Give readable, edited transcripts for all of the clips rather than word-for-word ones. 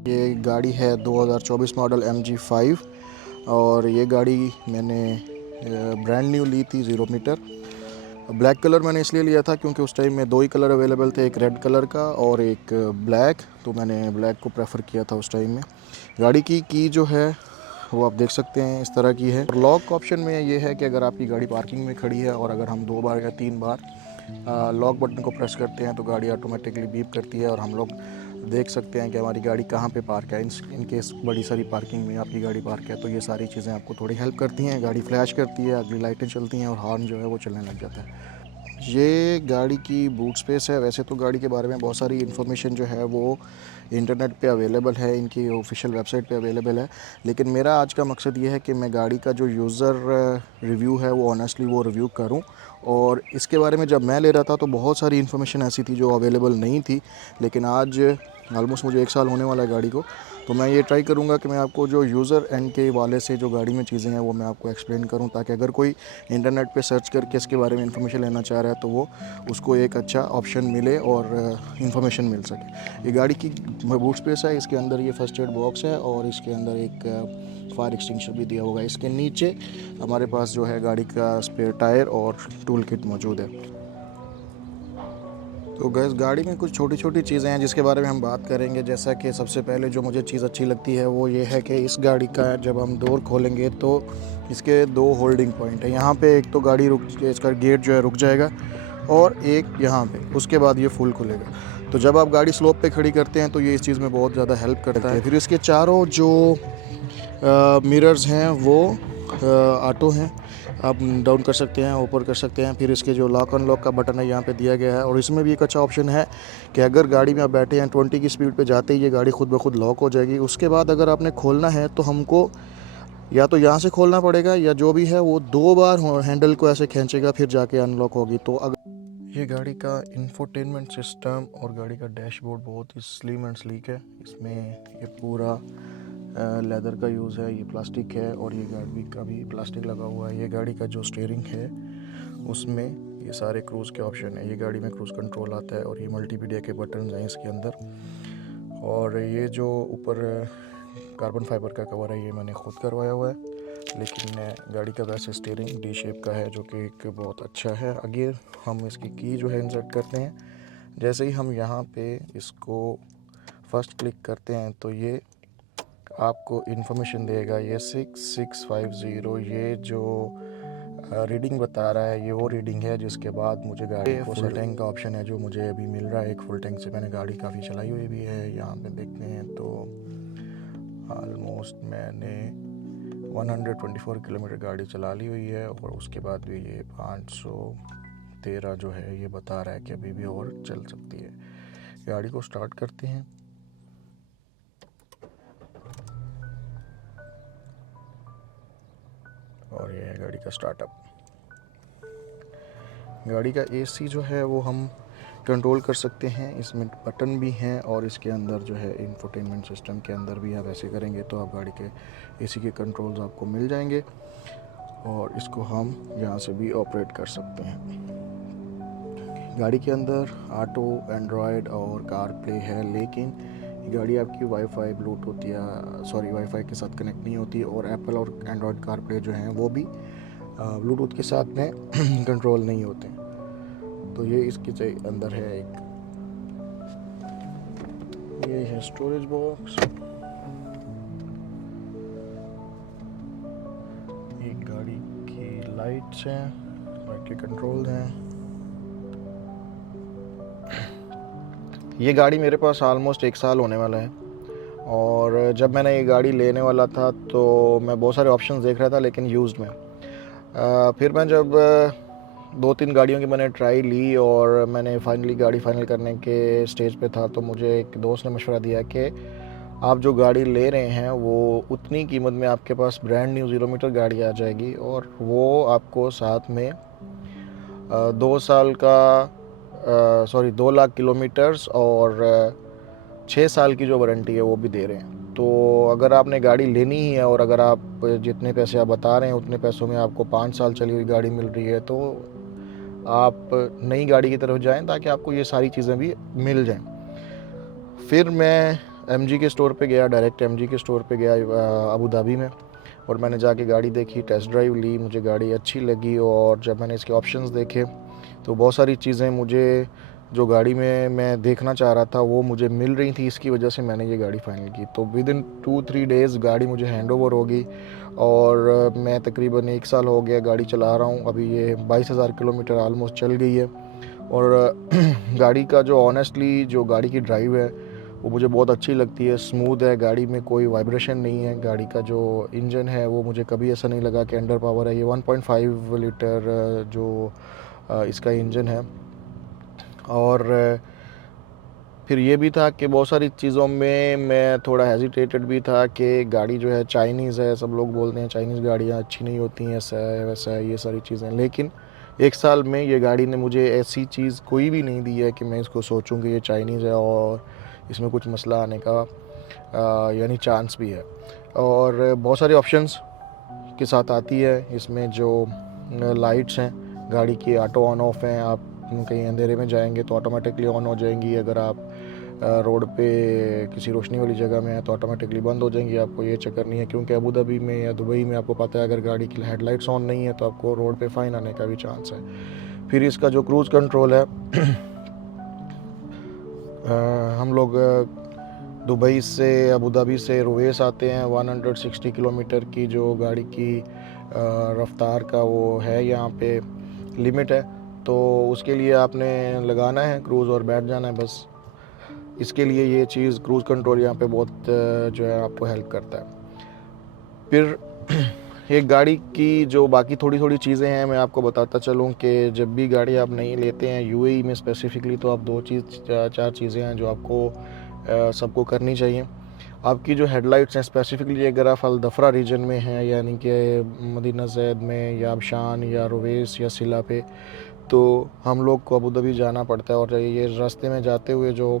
ये गाड़ी है 2024 मॉडल MG5 और ये गाड़ी मैंने ब्रांड न्यू ली थी 0 मीटर। ब्लैक कलर मैंने इसलिए लिया था क्योंकि उस टाइम में दो ही कलर अवेलेबल थे, एक रेड कलर का और एक ब्लैक, तो मैंने ब्लैक को प्रेफर किया था उस टाइम में। गाड़ी की जो है वो आप देख सकते हैं इस तरह की है। लॉक ऑप्शन में ये है कि अगर आपकी गाड़ी पार्किंग में खड़ी है और अगर हम 2 बार या 3 बार लॉक बटन को प्रेस करते हैं तो गाड़ी ऑटोमेटिकली बीप करती है और हम लोग देख सकते हैं कि हमारी गाड़ी कहाँ पे पार्क है। इन केस बड़ी सारी पार्किंग में आपकी गाड़ी पार्क है तो ये सारी चीज़ें आपको थोड़ी हेल्प करती हैं। गाड़ी फ्लैश करती है, अगली लाइटें चलती हैं और हॉर्न जो है वो चलने लग जाता है। ये गाड़ी की बूट स्पेस है। वैसे तो गाड़ी के बारे में बहुत सारी इन्फॉर्मेशन जो है वो इंटरनेट पे अवेलेबल है, इनकी ऑफिशियल वेबसाइट पे अवेलेबल है, लेकिन मेरा आज का मकसद ये है कि मैं गाड़ी का जो यूज़र रिव्यू है वो ऑनेस्टली वो रिव्यू करूं। और इसके बारे में जब मैं ले रहा था तो बहुत सारी इन्फॉर्मेशन ऐसी थी जो अवेलेबल नहीं थी, लेकिन आज ऑलमोस्ट मुझे 1 साल होने वाला है गाड़ी को, तो मैं ये ट्राई करूँगा कि मैं आपको जो यूज़र एंड के वाले से जो गाड़ी में चीज़ें हैं वो मैं आपको एक्सप्लेन करूँ, ताकि अगर कोई इंटरनेट पे सर्च करके इसके बारे में इन्फॉर्मेशन लेना चाह रहा है तो वो उसको एक अच्छा ऑप्शन मिले और इन्फॉर्मेशन मिल सके। ये गाड़ी की बूट स्पेस है, इसके अंदर ये फर्स्ट एड बॉक्स है और इसके अंदर एक फायर एक्सटिंग्विशर भी दिया होगा। इसके नीचे हमारे पास जो है गाड़ी का स्पेयर टायर और टूल किट मौजूद है। तो गैस गाड़ी में कुछ छोटी छोटी चीज़ें हैं जिसके बारे में हम बात करेंगे। जैसा कि सबसे पहले जो मुझे चीज़ अच्छी लगती है वो ये है कि इस गाड़ी का जब हम डोर खोलेंगे तो इसके 2 होल्डिंग पॉइंट है। यहाँ पे एक तो गाड़ी इसका गेट जो है रुक जाएगा और एक यहाँ पे, उसके बाद ये फुल खुलेगा। तो जब आप गाड़ी स्लोप पे खड़ी करते हैं तो ये इस चीज़ में बहुत ज़्यादा हेल्प करता है। फिर इसके चारों जो मिरर्स हैं वो ऑटो हैं, आप डाउन कर सकते हैं, ऊपर कर सकते हैं। फिर इसके जो लॉक अनलॉक का बटन है यहाँ पे दिया गया है और इसमें भी एक अच्छा ऑप्शन है कि अगर गाड़ी में आप बैठे हैं 20 की स्पीड पे जाते ही ये गाड़ी खुद ब खुद लॉक हो जाएगी। उसके बाद अगर आपने खोलना है तो हमको या तो यहाँ से खोलना पड़ेगा या जो भी है वो 2 बार हैंडल को ऐसे खींचेगा फिर जाके अनलॉक होगी। तो अगर ये गाड़ी का इंफोटेनमेंट सिस्टम और गाड़ी का डैशबोर्ड बहुत ही स्लिम एंड स्लीक है। इसमें ये पूरा लेदर का यूज़ है, ये प्लास्टिक है और ये गाड़ी का भी प्लास्टिक लगा हुआ है। ये गाड़ी का जो स्टीयरिंग है उसमें ये सारे क्रूज़ के ऑप्शन है। ये गाड़ी में क्रूज़ कंट्रोल आता है और ये मल्टीमीडिया के बटन हैं इसके अंदर। और ये जो ऊपर कार्बन फाइबर का कवर है ये मैंने खुद करवाया हुआ है, लेकिन गाड़ी का वैसे स्टीयरिंग डी शेप का है जो कि एक बहुत अच्छा है। आगे हम इसकी की जो है इंसर्ट करते हैं। जैसे ही हम यहाँ पे इसको फर्स्ट क्लिक करते हैं तो ये आपको इन्फॉर्मेशन देगा। ये 6650 ये जो रीडिंग बता रहा है ये वो रीडिंग है जिसके बाद मुझे गाड़ी को फुल टैंक का ऑप्शन है जो मुझे अभी मिल रहा है। एक फुल टैंक से मैंने गाड़ी काफ़ी चलाई हुई भी है। यहाँ पे देखते हैं तो ऑलमोस्ट मैंने 124 किलोमीटर गाड़ी चला ली हुई है और उसके बाद भी ये 513 जो है ये बता रहा है कि अभी भी और चल सकती है। गाड़ी को स्टार्ट करते हैं। और ये है गाड़ी का स्टार्टअप। गाड़ी का एसी जो है वो हम कंट्रोल कर सकते हैं, इसमें बटन भी हैं और इसके अंदर जो है इंफोटेनमेंट सिस्टम के अंदर भी आप ऐसे करेंगे तो आप गाड़ी के एसी के कंट्रोल्स आपको मिल जाएंगे और इसको हम यहाँ से भी ऑपरेट कर सकते हैं। गाड़ी के अंदर ऑटो, एंड्रॉयड और कार प्ले है, लेकिन गाड़ी आपकी वाईफाई ब्लूटूथ या वाईफाई के साथ कनेक्ट नहीं होती और एप्पल और एंड्रॉयड कार प्ले जो हैं वो भी ब्लूटूथ के साथ में कंट्रोल नहीं होते। तो ये इसके अंदर है एक, ये है स्टोरेज बॉक्स, एक गाड़ी की लाइट्स हैं, लाइट के कंट्रोल हैं। ये गाड़ी मेरे पास ऑलमोस्ट 1 साल होने वाला है और जब मैंने ये गाड़ी लेने वाला था तो मैं बहुत सारे ऑप्शंस देख रहा था लेकिन यूज्ड में फिर मैं जब 2-3 गाड़ियों की मैंने ट्राई ली और मैंने फाइनली गाड़ी फाइनल करने के स्टेज पे था तो मुझे एक दोस्त ने मशवरा दिया कि आप जो गाड़ी ले रहे हैं वो उतनी कीमत में आपके पास ब्रांड न्यू 0 मीटर गाड़ी आ जाएगी और वो आपको साथ में 2 साल का 2 लाख किलोमीटर्स और 6 साल की जो वारंटी है वो भी दे रहे हैं। तो अगर आपने गाड़ी लेनी ही है और अगर आप जितने पैसे आप बता रहे हैं उतने पैसों में आपको 5 साल चली हुई गाड़ी मिल रही है तो आप नई गाड़ी की तरफ जाएं ताकि आपको ये सारी चीज़ें भी मिल जाएं। फिर मैं एमजी के स्टोर पे गया, डायरेक्ट एमजी के स्टोर पे गया अबू धाबी में, और मैंने जाके गाड़ी देखी, टेस्ट ड्राइव ली, मुझे गाड़ी अच्छी लगी। और जब मैंने इसके ऑप्शंस देखे तो बहुत सारी चीज़ें मुझे जो गाड़ी में मैं देखना चाह रहा था वो मुझे मिल रही थी, इसकी वजह से मैंने ये गाड़ी फाइनल की। तो विद इन 2-3 डेज़ गाड़ी मुझे हैंड ओवर होगी, और मैं तकरीबन 1 साल हो गया गाड़ी चला रहा हूँ। अभी ये 22,000 किलोमीटर आलमोस्ट चल गई है। और गाड़ी का जो ऑनेस्टली जो गाड़ी की ड्राइव है वो मुझे बहुत अच्छी लगती है, स्मूथ है, गाड़ी में कोई वाइब्रेशन नहीं है। गाड़ी का जो इंजन है वो मुझे कभी ऐसा नहीं लगा कि अंडर पावर है। ये 1.5 लीटर जो इसका इंजन है। और फिर ये भी था कि बहुत सारी चीज़ों में मैं थोड़ा हेजिटेटेड भी था कि गाड़ी जो है चाइनीज़ है, सब लोग बोलते हैं चाइनीज़ गाड़ियाँ अच्छी नहीं होती हैं, ऐसा है वैसा है, ये सारी चीज़ें। लेकिन 1 साल में ये गाड़ी ने मुझे ऐसी चीज़ कोई भी नहीं दी है कि मैं इसको सोचूं कि ये चाइनीज़ है और इसमें कुछ मसला आने का यानी चांस भी है। और बहुत सारे ऑप्शंस के साथ आती है इसमें, जो लाइट्स हैं गाड़ी की ऑटो ऑन ऑफ हैं। आप कहीं अंधेरे में जाएंगे तो ऑटोमेटिकली ऑन हो जाएंगी, अगर आप रोड पे किसी रोशनी वाली जगह में है तो ऑटोमेटिकली बंद हो जाएंगी। आपको ये चक्कर नहीं है, क्योंकि अबू धाबी में या दुबई में आपको पता है अगर गाड़ी की हेडलाइट्स ऑन नहीं है तो आपको रोड पे फ़ाइन आने का भी चांस है। फिर इसका जो क्रूज़ कंट्रोल है हम लोग दुबई से अबू धाबी से रुवैस आते हैं, 160 किलोमीटर की जो गाड़ी की रफ्तार का वो है यहाँ पे लिमिट है। तो उसके लिए आपने लगाना है क्रूज़ और बैठ जाना है बस। इसके लिए ये चीज़ क्रूज़ कंट्रोल यहाँ पे बहुत जो है आपको हेल्प करता है। फिर एक गाड़ी की जो बाकी थोड़ी थोड़ी चीज़ें हैं मैं आपको बताता चलूँ कि जब भी गाड़ी आप नहीं लेते हैं यूएई में स्पेसिफ़िकली, तो आप 4 चीज़ें हैं जो आपको सबको करनी चाहिए। आपकी जो हेडलाइट्स हैं स्पेसिफ़िकली अगर आप अल-दफ़रा रीजन में हैं, यानी कि मदीना ज़ैद में या आबशान या रुवैस या सिला पे, तो हम लोग को अबू धाबी जाना पड़ता है। और ये रास्ते में जाते हुए जो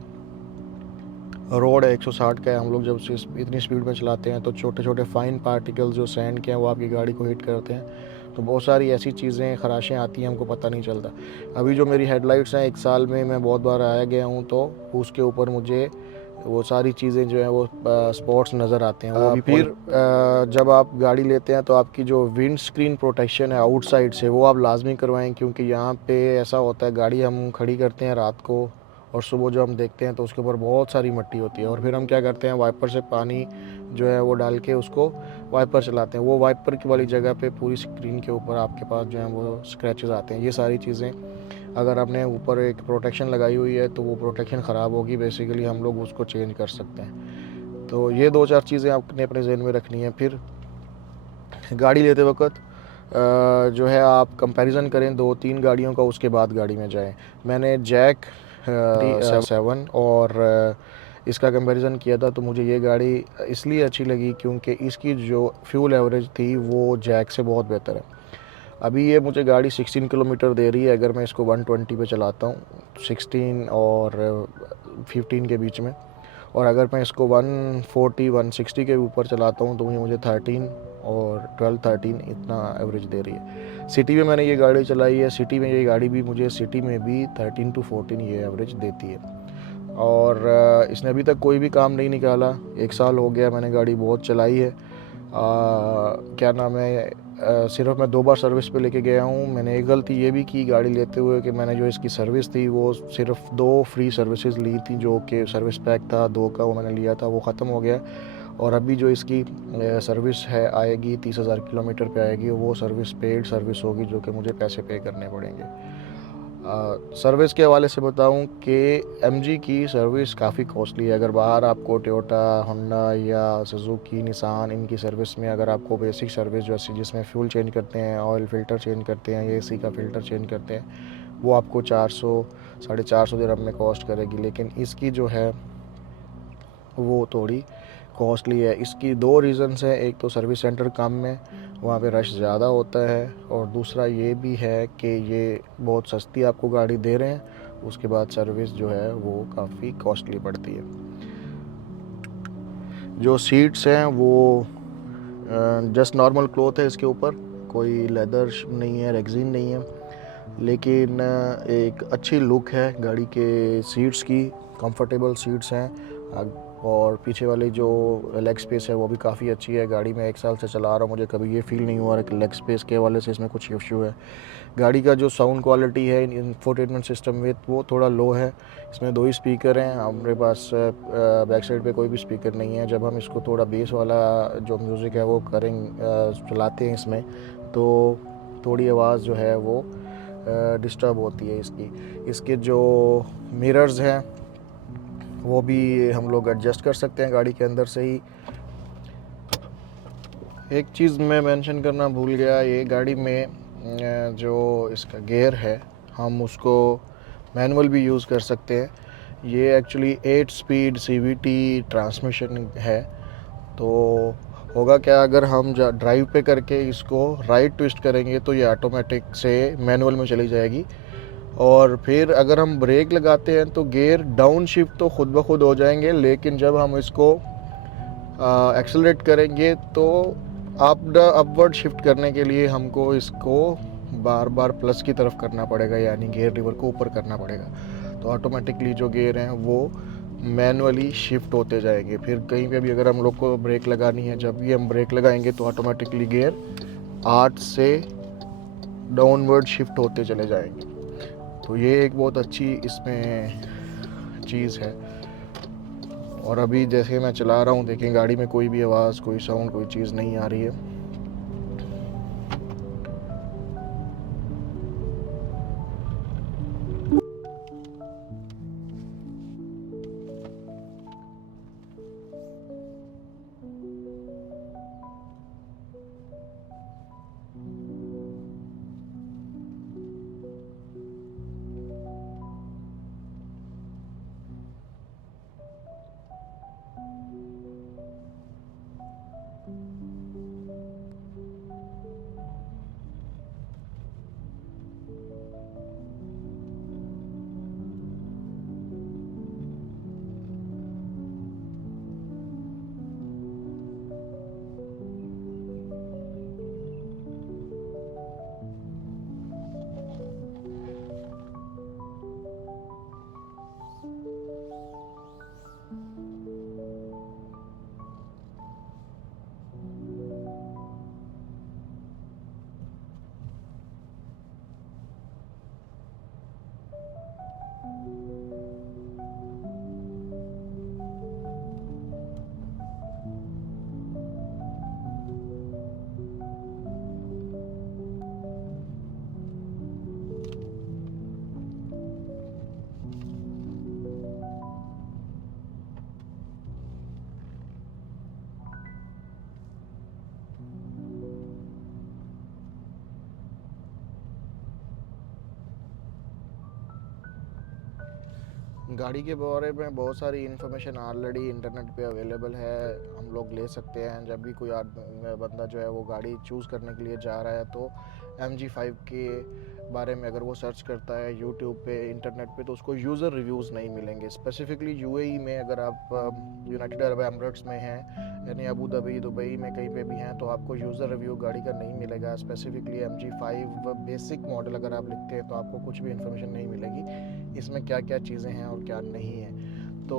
रोड है 160 का है, हम लोग जब इतनी स्पीड में चलाते हैं तो छोटे छोटे फाइन पार्टिकल्स जो सैंड के हैं वो आपकी गाड़ी को हिट करते हैं। तो बहुत सारी ऐसी चीज़ें खराशें आती हैं, हमको पता नहीं चलता। अभी जो मेरी हेडलाइट्स हैं 1 साल में मैं बहुत बार आया गया हूँ, तो उसके ऊपर मुझे वो सारी चीज़ें जो हैं वो स्पॉट्स नज़र आते हैं। वो भी फिर जब आप गाड़ी लेते हैं तो आपकी जो विंड स्क्रीन प्रोटेक्शन है आउटसाइड से वो आप लाजमी करवाएं, क्योंकि यहाँ पे ऐसा होता है गाड़ी हम खड़ी करते हैं रात को और सुबह जो हम देखते हैं तो उसके ऊपर बहुत सारी मिट्टी होती है, और फिर हम क्या करते हैं वाइपर से पानी जो है वो डाल के उसको वाइपर चलाते हैं। वो वाइपर की वाली जगह पे पूरी स्क्रीन के ऊपर आपके पास जो है वो स्क्रैचेस आते हैं। ये सारी चीज़ें अगर आपने ऊपर एक प्रोटेक्शन लगाई हुई है तो वो प्रोटेक्शन ख़राब होगी, बेसिकली हम लोग उसको चेंज कर सकते हैं। तो ये 2-4 चीज़ें आपने अपने जहन में रखनी है। फिर गाड़ी लेते वक्त जो है आप कंपैरिजन करें 2-3 गाड़ियों का, उसके बाद गाड़ी में जाएं। मैंने जैक 7 और इसका कंपैरिजन किया था, तो मुझे ये गाड़ी इसलिए अच्छी लगी क्योंकि इसकी जो फ्यूल एवरेज थी वो जैक से बहुत बेहतर है। अभी ये मुझे गाड़ी 16 किलोमीटर दे रही है अगर मैं इसको 120 पे चलाता हूँ, 16 और 15 के बीच में। और अगर मैं इसको 140-160 के ऊपर चलाता हूँ तो मुझे 13 और 12-13 इतना एवरेज दे रही है। सिटी में मैंने ये गाड़ी चलाई है, सिटी में ये गाड़ी भी मुझे सिटी में भी 13-14 ये एवरेज देती है। और इसने अभी तक कोई भी काम नहीं निकाला। 1 साल हो गया मैंने गाड़ी बहुत चलाई है। क्या नाम है, सिर्फ मैं 2 बार सर्विस पे लेके गया हूँ। मैंने एक गलती ये भी की गाड़ी लेते हुए कि मैंने जो इसकी सर्विस थी वो सिर्फ 2 फ्री सर्विसेज ली थी, जो कि सर्विस पैक था 2 का, वो मैंने लिया था, वो ख़त्म हो गया। और अभी जो इसकी सर्विस है आएगी 30,000 किलोमीटर पे आएगी, वो सर्विस पेड सर्विस होगी जो कि मुझे पैसे पे करने पड़ेंगे। सर्विस के हवाले से बताऊं कि एमजी की सर्विस काफ़ी कॉस्टली है। अगर बाहर आपको टोयोटा, होंडा या सुजुकी, निसान, इनकी सर्विस में अगर आपको बेसिक सर्विस जो जिसमें फ्यूल चेंज करते हैं, ऑयल फ़िल्टर चेंज करते हैं, एसी का फ़िल्टर चेंज करते हैं, वो आपको 400-450 दिरहम में कॉस्ट करेगी। लेकिन इसकी जो है वो थोड़ी कॉस्टली है। इसकी 2 रीज़न्स हैं, एक तो सर्विस सेंटर कम है, वहाँ पे रश ज़्यादा होता है, और दूसरा ये भी है कि ये बहुत सस्ती आपको गाड़ी दे रहे हैं, उसके बाद सर्विस जो है वो काफ़ी कॉस्टली पड़ती है। जो सीट्स हैं वो जस्ट नॉर्मल क्लॉथ है इसके ऊपर, कोई लेदर नहीं है, रेक्सिन नहीं है, लेकिन एक अच्छी लुक है गाड़ी के सीट्स की, कंफर्टेबल सीट्स हैं। और पीछे वाली जो लेग स्पेस है वो भी काफ़ी अच्छी है। गाड़ी में 1 साल से चला रहा हूँ, मुझे कभी ये फील नहीं हुआ कि लेग स्पेस के हवाले से इसमें कुछ इशू है। गाड़ी का जो साउंड क्वालिटी है इंफोटेनमेंट सिस्टम में वो थोड़ा लो है। इसमें 2 ही स्पीकर हैं, हमारे पास बैक साइड पे कोई भी स्पीकर नहीं है। जब हम इसको थोड़ा बेस वाला जो म्यूज़िक है वो चलाते हैं इसमें, तो थोड़ी आवाज़ जो है वो डिस्टर्ब होती है इसके जो मिरर्स हैं वो भी हम लोग एडजस्ट कर सकते हैं गाड़ी के अंदर से ही। एक चीज़ मैं मेंशन करना भूल गया, ये गाड़ी में जो इसका गियर है हम उसको मैनुअल भी यूज़ कर सकते हैं। ये एक्चुअली 8 स्पीड सीवीटी ट्रांसमिशन है। तो होगा क्या, अगर हम ड्राइव पे करके इसको राइट ट्विस्ट करेंगे तो ये ऑटोमेटिक से मैनुअल में चली जाएगी, और फिर अगर हम ब्रेक लगाते हैं तो गियर डाउन शिफ्ट तो खुद ब खुद हो जाएंगे, लेकिन जब हम इसको एक्सेलरेट करेंगे तो अपवर्ड शिफ्ट करने के लिए हमको इसको बार बार प्लस की तरफ करना पड़ेगा, यानी गियर लीवर को ऊपर करना पड़ेगा। तो ऑटोमेटिकली जो गियर हैं वो मैनुअली शिफ्ट होते जाएंगे। फिर कहीं पे भी अगर हम लोग को ब्रेक लगानी है, जब भी हम ब्रेक लगाएंगे तो ऑटोमेटिकली गियर 8 से डाउनवर्ड शिफ्ट होते चले जाएंगे। तो ये एक बहुत अच्छी इसमें चीज़ है। और अभी जैसे मैं चला रहा हूँ, देखें गाड़ी में कोई भी आवाज़, कोई साउंड, कोई चीज़ नहीं आ रही है। गाड़ी के बारे में बहुत सारी इन्फॉर्मेशन ऑलरेडी इंटरनेट पे अवेलेबल है, हम लोग ले सकते हैं। जब भी कोई बंदा जो है वो गाड़ी चूज़ करने के लिए जा रहा है तो MG5 के बारे में अगर वो सर्च करता है यूट्यूब पे, इंटरनेट पे, तो उसको यूज़र रिव्यूज़ नहीं मिलेंगे। स्पेसिफिकली UAE में अगर आप यूनाइटेड अरब एमिरेट्स में हैं, यानी अबू धाबी, दुबई में कहीं पे भी हैं, तो आपको यूज़र रिव्यू गाड़ी का नहीं मिलेगा। स्पेसिफिकली MG5 बेसिक मॉडल अगर आप लिखते हैं तो आपको कुछ भी इन्फॉर्मेशन नहीं मिलेगी इसमें क्या क्या चीज़ें हैं और क्या नहीं है। तो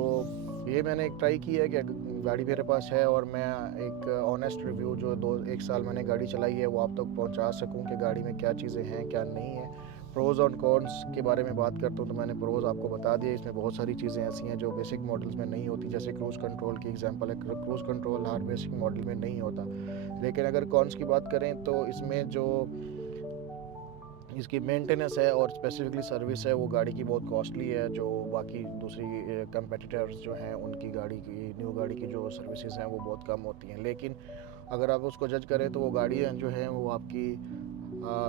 ये मैंने एक ट्राई की है कि गाड़ी मेरे पास है और मैं एक ऑनेस्ट रिव्यू जो 1 साल मैंने गाड़ी चलाई है वो आप तक पहुंचा सकूं कि गाड़ी में क्या चीज़ें हैं क्या नहीं है। प्रोज़ और कॉन्स के बारे में बात करता हूँ तो मैंने प्रोज़ आपको बता दिया। इसमें बहुत सारी चीज़ें ऐसी हैं जो बेसिक मॉडल्स में नहीं होती, जैसे क्रूज़ कंट्रोल की एग्जांपल है। क्रूज़ कंट्रोल हर बेसिक मॉडल में नहीं होता। लेकिन अगर कॉन्स की बात करें तो इसमें जो इसकी मेंटेनेंस है और स्पेसिफिकली सर्विस है वो गाड़ी की बहुत कॉस्टली है, जो बाकी दूसरी कंपेटिटर्स जो हैं उनकी गाड़ी की, न्यू गाड़ी की जो सर्विसेज हैं वो बहुत कम होती हैं। लेकिन अगर आप उसको जज करें तो वो गाड़ियाँ जो हैं वो आपकी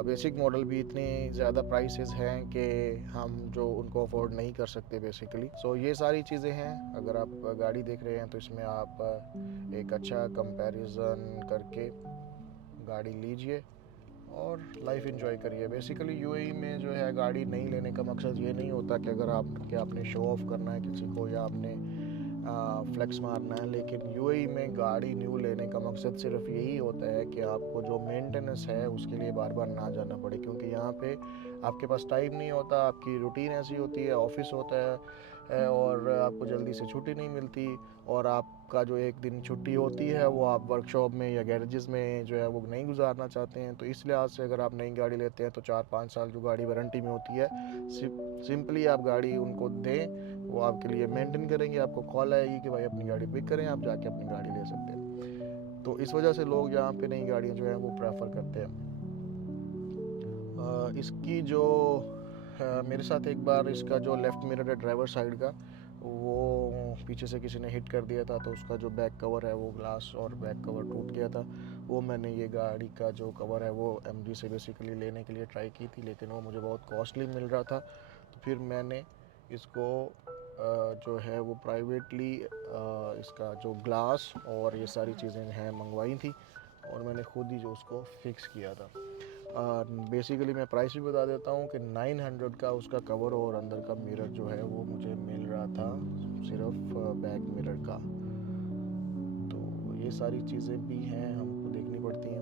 बेसिक मॉडल भी इतनी ज़्यादा प्राइसेस हैं कि हम जो उनको अफोर्ड नहीं कर सकते बेसिकली। सो ये सारी चीज़ें हैं। अगर आप गाड़ी देख रहे हैं तो इसमें आप एक अच्छा कंपैरिजन करके गाड़ी लीजिए और लाइफ एंजॉय करिए। बेसिकली UAE में जो है गाड़ी नहीं लेने का मकसद ये नहीं होता कि अगर आपने शो ऑफ करना है किसी को या आपने फ्लेक्स मारना है, लेकिन UAE में गाड़ी न्यू लेने का मकसद सिर्फ यही होता है कि आपको जो मेंटेनेंस है उसके लिए बार बार ना जाना पड़े, क्योंकि यहाँ पे आपके पास टाइम नहीं होता, आपकी रूटीन ऐसी होती है, ऑफिस होता है, है और आपको जल्दी से छुट्टी नहीं मिलती, और आपका जो एक दिन छुट्टी होती है वो आप वर्कशॉप में या गैरेजेस में जो है वो नहीं गुजारना चाहते हैं। तो इस लिहाज से अगर आप नई गाड़ी लेते हैं तो 4-5 साल जो गाड़ी वारंटी में होती है, सिंपली आप गाड़ी उनको दें, वो आपके लिए मेंटेन करेंगे। आपको कॉल आएगी कि भाई अपनी गाड़ी पिक करें, आप जाके अपनी गाड़ी ले सकते हैं। तो इस वजह से लोग यहाँ पे नई गाड़ियाँ जो है वो प्रेफर करते हैं। इसकी जो मेरे साथ एक बार इसका जो लेफ़्ट मिरर है ड्राइवर साइड का, वो पीछे से किसी ने हिट कर दिया था, तो उसका जो बैक कवर है वो ग्लास और बैक कवर टूट गया था। वो मैंने ये गाड़ी का जो कवर है वो एमजी से बेसिकली लेने के लिए ट्राई की थी, लेकिन वो मुझे बहुत कॉस्टली मिल रहा था। तो फिर मैंने इसको जो है वो प्राइवेटली इसका जो ग्लास और ये सारी चीज़ें हैं मंगवाई थी, और मैंने खुद ही जो उसको फिक्स किया था। बेसिकली मैं प्राइस भी बता देता हूँ कि 900 का उसका कवर और अंदर का मिरर जो है वो मुझे मिल रहा था सिर्फ बैक मिरर का। तो ये सारी चीज़ें भी हैं, हमको देखनी पड़ती हैं।